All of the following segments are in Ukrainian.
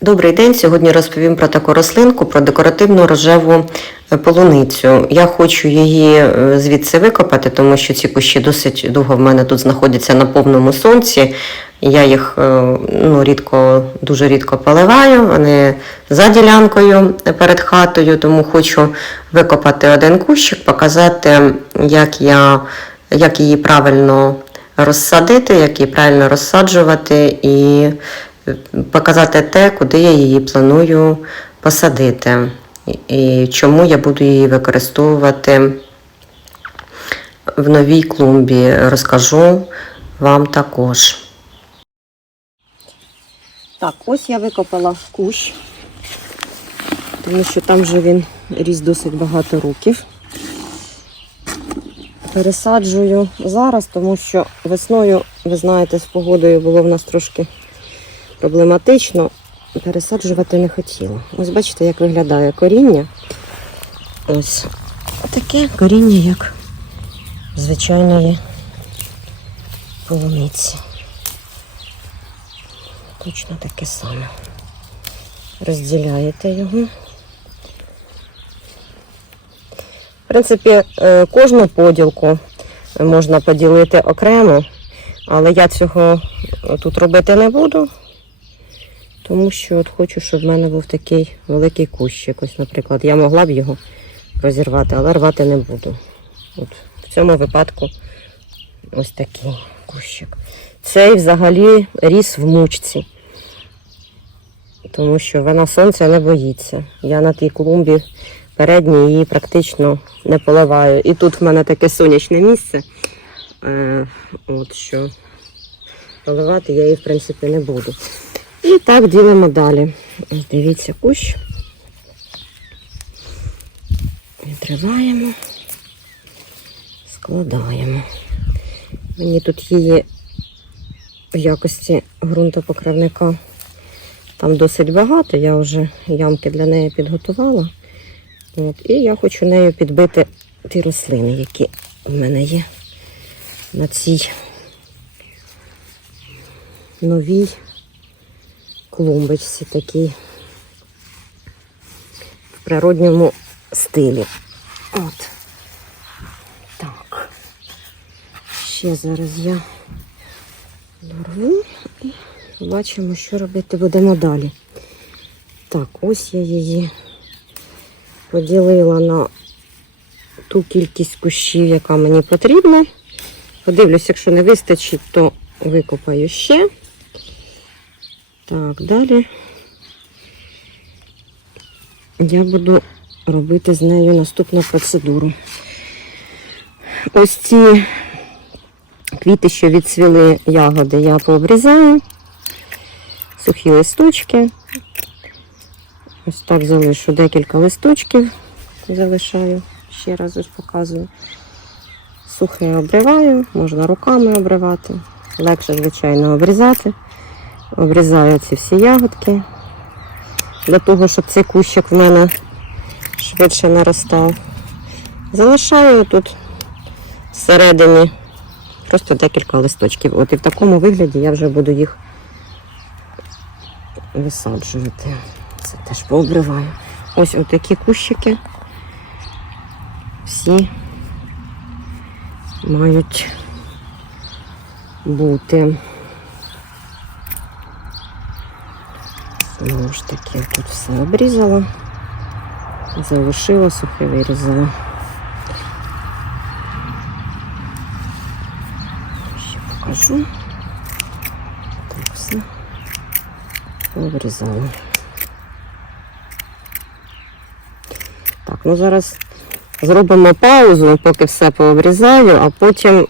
Добрий день. Сьогодні розповім про таку рослинку, про декоративну рожеву е, полуницю. Я хочу її е, звідси викопати, тому що ці кущі досить довго в мене тут знаходяться на повному сонці. Я їх е, ну, рідко, дуже рідко поливаю. Вони за ділянкою перед хатою, тому хочу викопати один кущик, показати, як, я, як її правильно розсадити, як її правильно розсаджувати і показати те, куди я її планую посадити, і- чому я буду її використовувати в новій клумбі. Розкажу вам також. Так, ось я викопала кущ, тому що там вже він ріс досить багато років. Пересаджую зараз, тому що весною, ви знаєте, з погодою було в нас трошки проблематично. Пересаджувати не хотіла. Ось бачите, як виглядає коріння. Ось таке коріння, як звичайної полуниці. Точно таке саме. Розділяєте його. В принципі, е, кожну поділку можна поділити окремо, але я цього тут робити не буду. Тому що от хочу, щоб в мене був такий великий кущик. Ось, наприклад, я могла б його розірвати, але рвати не буду. От в цьому випадку ось такий кущик. Цей взагалі ріс в мучці, тому що вона сонця не боїться. Я на тій клумбі передній її практично не поливаю. І тут в мене таке сонячне місце, е, от що поливати я її в принципі не буду. І так ділимо далі. Дивіться, кущ. Відриваємо, складаємо. Мені тут її в якості ґрунтопокривника там досить багато. Я вже ямки для неї підготувала. От, і я хочу нею підбити ті рослини, які в мене є на цій новій клумбочці такій в природньому стилі. От. Так. Ще зараз я дорву і побачимо, що робити будемо далі. Так, ось я її поділила на ту кількість кущів, яка мені потрібна. Подивлюсь, якщо не вистачить, то викопаю ще. Так, далі я буду робити з нею наступну процедуру. Ось ці квіти, що відцвіли ягоди, я пообрізаю, сухі листочки. Ось так залишу декілька листочків, залишаю, ще раз ось показую. Сухе обриваю, можна руками обривати. Легше, звичайно, обрізати. Обрізаю ці всі ягодки. Для того, щоб цей кущик в мене швидше наростав. Залишаю тут всередині просто декілька листочків. От і в такому вигляді я вже буду їх висаджувати. Це теж пообриваю. Ось отакі кущики. Всі мають бути. Знову ж таки, тут все обрізала, залишила, сухе вирізала. Ще покажу. Так, все обрізала. Так, ну зараз зробимо паузу, поки все пообрізаю, а потім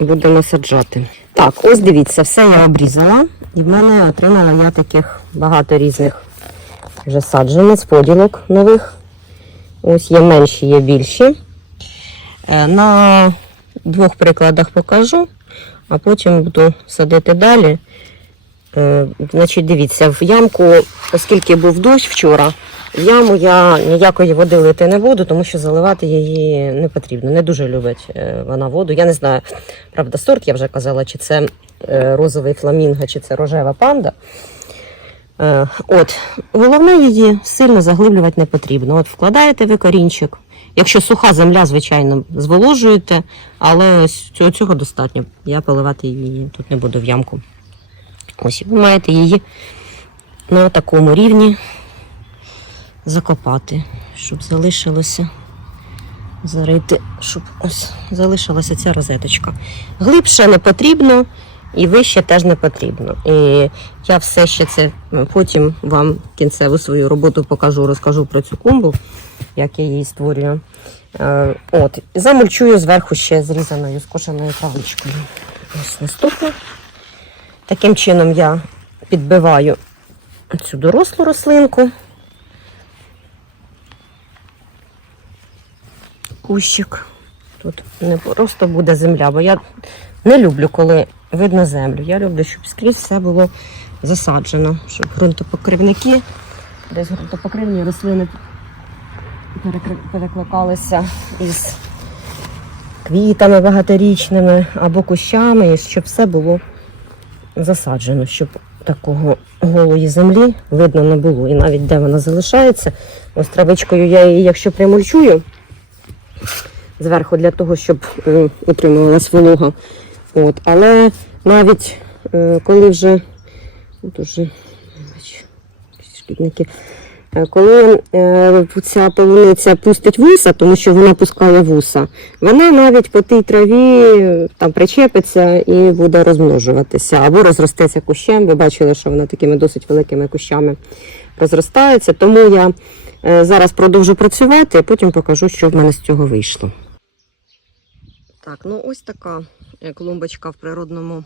будемо саджати. Так, ось дивіться, все я обрізала. І в мене отримала я таких багато різних вже саджанець, поділок нових. Ось є менші, є більші. Е, На двох прикладах покажу, а потім буду садити далі. Е, Значить, дивіться, в ямку, оскільки був дощ вчора, в яму я ніякої води лити не буду, тому що заливати її не потрібно. Не дуже любить е, вона воду. Я не знаю, правда, сорт я вже казала, чи це е, розовий фламінго, чи це рожева панда. От, головне її сильно заглиблювати не потрібно. От вкладаєте ви корінчик. Якщо суха земля, звичайно, зволожуєте, але цього достатньо. Я поливати її тут не буду в ямку. Ось ви маєте її на такому рівні закопати, щоб залишилося зарити, щоб ось залишилася ця розеточка. Глибше не потрібно і вище теж не потрібно. І я все ще це потім вам кінцеву свою роботу покажу, розкажу про цю клумбу, як я її створюю. Е, От, замульчую зверху ще зрізаною скошеною травичкою. Ось наступне. Таким чином я підбиваю цю дорослу рослинку. Кущик. Тут не просто буде земля, бо я не люблю, коли видно землю. Я люблю, щоб скрізь все було засаджено, щоб ґрунтопокривники, десь ґрунтопокривні рослини перекликалися із квітами багаторічними або кущами, і щоб все було засаджено, щоб такого голої землі видно не було. І навіть де вона залишається, ось травичкою я її, якщо примульчую зверху для того, щоб е, утримувалась волога. От. Але навіть е, коли вже от уже, шкідники, коли е, ця полуниця пустить вуса, тому що вона пускає вуса, вона навіть по тій траві е, там причепиться і буде розмножуватися або розростеться кущем. Ви бачили, що вона такими досить великими кущами розростається. Тому я е, зараз продовжу працювати, а потім покажу, що в мене з цього вийшло. Так, ну ось така е, клумбочка в природному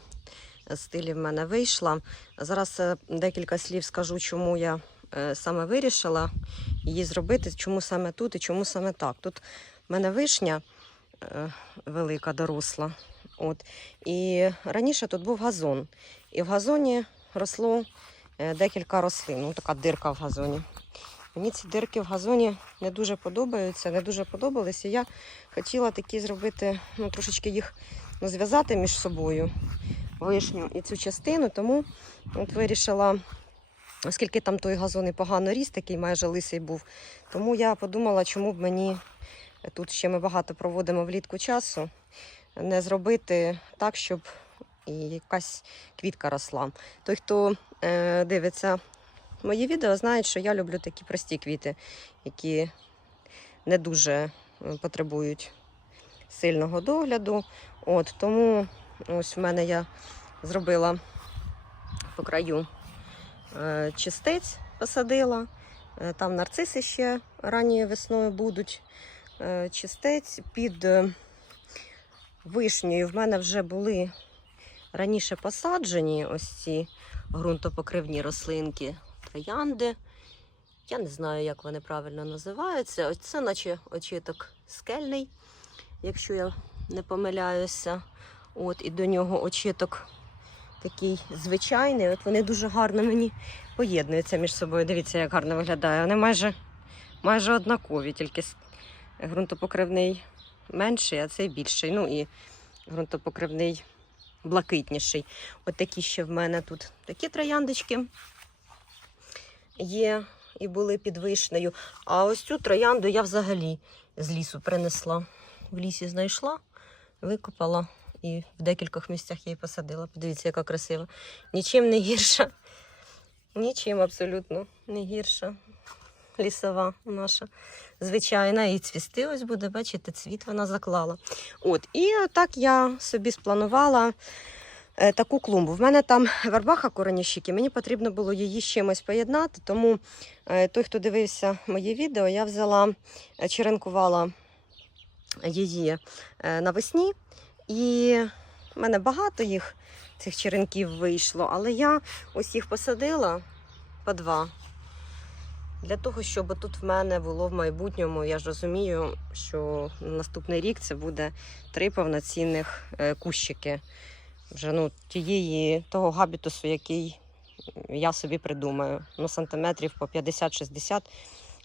е, стилі в мене вийшла. Зараз е, декілька слів скажу, чому я е, саме вирішила її зробити, чому саме тут і чому саме так. Тут в мене вишня е, велика, доросла. От. І раніше тут був газон. І в газоні росло е, декілька рослин. Ну, така дирка в газоні. Мені ці дирки в газоні не дуже подобаються, не дуже подобалися. Я хотіла такі зробити, ну, трошечки їх ну, зв'язати між собою, вишню і цю частину, тому от вирішила, оскільки там той газон і погано ріс, такий майже лисий був, тому я подумала, чому б мені тут ще ми багато проводимо влітку часу, не зробити так, щоб і якась квітка росла. Той, хто е, дивиться мої відео, знають, що я люблю такі прості квіти, які не дуже е, потребують сильного догляду. От, тому ось в мене я зробила по краю чистець, посадила. Е, Там нарциси ще ранньою весною будуть. Е, Чистець під е, вишнею в мене вже були раніше посаджені ось ці ґрунтопокривні рослинки, троянди. Я не знаю, як вони правильно називаються. Ось це наче очіток скельний, якщо я не помиляюся. От, і до нього очіток такий звичайний. От вони дуже гарно мені поєднуються між собою. Дивіться, як гарно виглядає. Вони майже, майже однакові, тільки ґрунтопокривний менший, а цей більший. Ну і ґрунтопокривний блакитніший. От такі ще в мене тут такі трояндочки є і були під вишнею. А ось цю троянду я взагалі з лісу принесла. В лісі знайшла, викопала і в декількох місцях її посадила. Подивіться, яка красива. Нічим не гірша. Нічим абсолютно не гірша. Лісова наша звичайна. І цвісти ось буде, бачите, цвіт вона заклала. От, і так я собі спланувала е, таку клумбу. В мене там вербаха кореніщики, мені потрібно було її з чимось поєднати, тому е, той, хто дивився моє відео, я взяла, е, черенкувала її навесні. І в мене багато їх, цих черенків вийшло, але я ось їх посадила по два. Для того, щоб тут в мене було в майбутньому, я ж розумію, що на наступний рік це буде три повноцінних е, кущики. Вже ну, тієї того габітусу, який я собі придумаю. Ну, сантиметрів по 50-60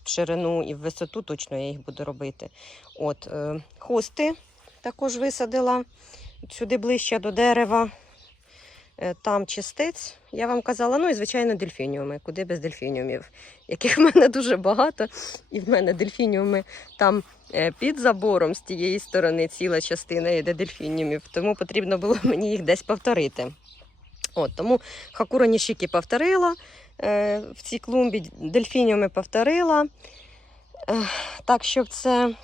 в ширину і в висоту точно я їх буду робити. От, е, хости також висадила сюди ближче до дерева. Е, Там чистець, я вам казала, ну і звичайно дельфініуми. Куди без дельфініумів, яких в мене дуже багато. І в мене дельфініуми там е, під забором з тієї сторони ціла частина йде дельфініумів, тому потрібно було мені їх десь повторити. От, тому хакура нішіки повторила е, в цій клумбі, дельфініуми повторила. Так, щоб це,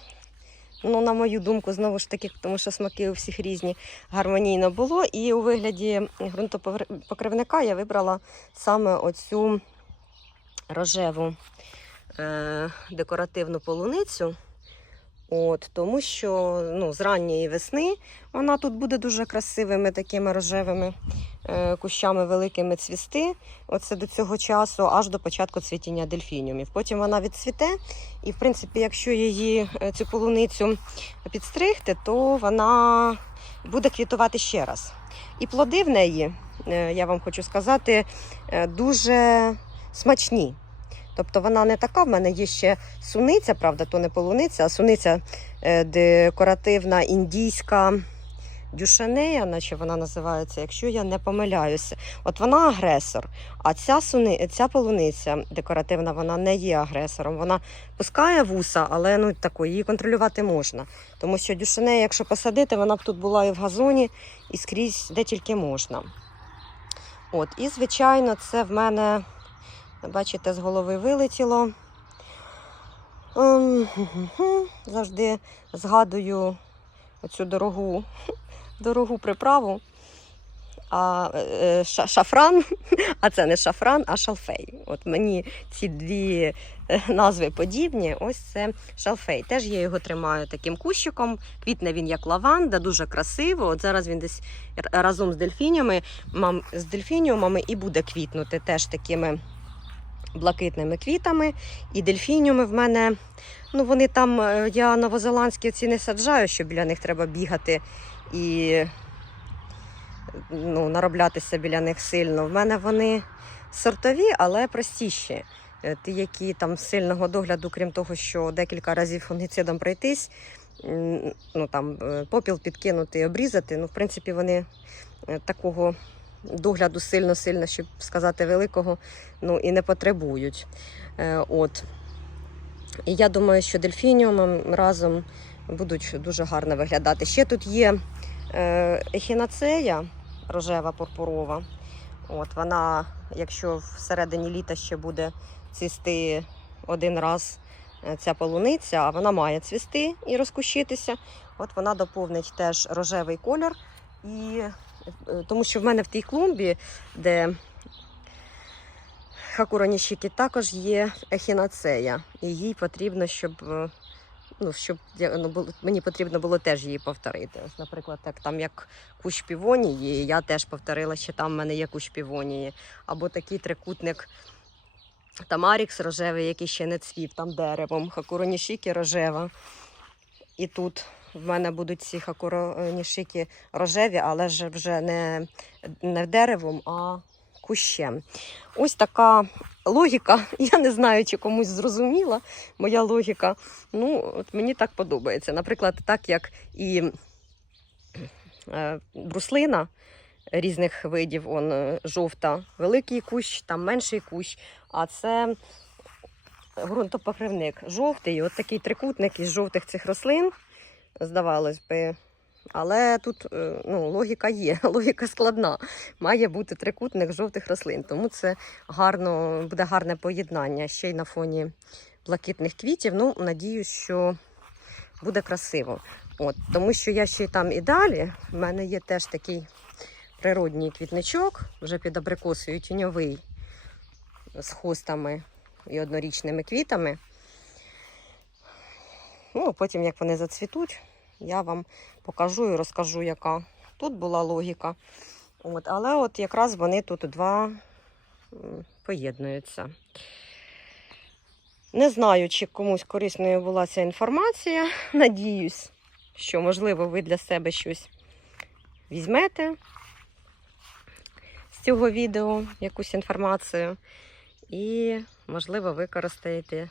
ну, на мою думку, знову ж таки, тому що смаки у всіх різні, гармонійно було. І у вигляді ґрунтопокривника я вибрала саме оцю рожеву е, декоративну полуницю. От, тому що ну, з ранньої весни вона тут буде дуже красивими такими рожевими кущами великими цвісти. Оце до цього часу, аж до початку цвітіння дельфініумів. Потім вона відцвіте, і в принципі, якщо її е, цю полуницю підстригти, то вона буде квітувати ще раз. І плоди в неї, е, я вам хочу сказати, е, дуже смачні. Тобто вона не така, в мене є ще суниця, правда, то не полуниця, а суниця е, декоративна індійська дюшанея, наче вона називається, якщо я не помиляюся. От вона агресор. А ця, суни, ця полуниця декоративна, вона не є агресором. Вона пускає вуса, але ну такої її контролювати можна. Тому що дюшанея, якщо посадити, вона б тут була і в газоні, і скрізь де тільки можна. От, і звичайно, це в мене. Бачите, з голови вилетіло. Ем. Завжди згадую оцю дорогу, дорогу приправу. А е, ша- шафран, а це не шафран, а шалфей. От мені ці дві е, назви подібні. Ось це шалфей. Теж я його тримаю таким кущиком. Квітне він як лаванда, дуже красиво. От зараз він десь разом з дельфінями, мам, з дельфініумами і буде квітнути теж такими блакитними квітами. І дельфініуми в мене, ну вони там, е, я новозеландські ці не саджаю, що біля них треба бігати і ну, нароблятися біля них сильно. В мене вони сортові, але простіші. Е, Ті, які там сильного догляду, крім того, що декілька разів фунгіцидом пройтись, ну там е, попіл підкинути обрізати. Ну, в принципі, вони е, такого догляду сильно-сильно, щоб сказати, великого, ну і не потребують. От. І я думаю, що дельфініумом разом будуть дуже гарно виглядати. Ще тут є е, ехінацея рожева пурпурова. От вона, якщо всередині літа ще буде цвісти один раз е, ця полуниця, а вона має цвісти і розкущитися. От вона доповнить теж рожевий колір. І е, тому що в мене в тій клумбі, де Хакура Нішікі, також є ехінацея. І їй потрібно, щоб, ну, щоб ну, було- мені потрібно було теж її повторити. Ось, наприклад, так, там як кущ півонії, я теж повторила, що там в мене є кущ півонії. Або такий трикутник Тамарікс рожевий, який ще не цвів, там деревом, Хакура Нішікі рожева. І тут в мене будуть ці хакуронішики рожеві, але ж вже не, не деревом, а кущем. Ось така логіка. Я не знаю, чи комусь зрозуміла моя логіка. Ну, от мені так подобається. Наприклад, так як і е, бруслина різних видів, он е, жовта, великий кущ, там менший кущ, а це ґрунтопокривник жовтий, от такий трикутник із жовтих цих рослин, здавалось би. Але тут е, ну, логіка є, логіка складна. Має бути трикутник жовтих рослин. Тому це гарно, буде гарне поєднання ще й на фоні блакитних квітів. Ну, надіюсь, що буде красиво. От, тому що я ще й там і далі. В мене є теж такий природній квітничок, вже під абрикосою тіньовий, з хостами і однорічними квітами. Ну, потім, як вони зацвітуть, я вам покажу і розкажу, яка тут була логіка. От, але от якраз вони тут два поєднуються. Не знаю, чи комусь корисною була ця інформація. Надіюсь, що, можливо, ви для себе щось візьмете з цього відео, якусь інформацію. І, можливо, використаєте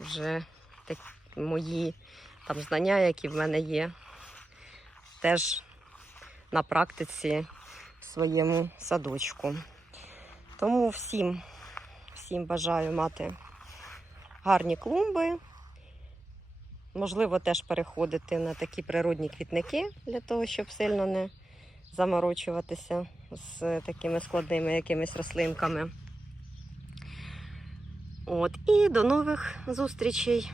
вже так, мої там знання, які в мене є, теж на практиці в своєму садочку. Тому всім, всім бажаю мати гарні клумби. Можливо, теж переходити на такі природні квітники для того, щоб сильно не заморочуватися з такими складними якимись рослинками. От, і до нових зустрічей!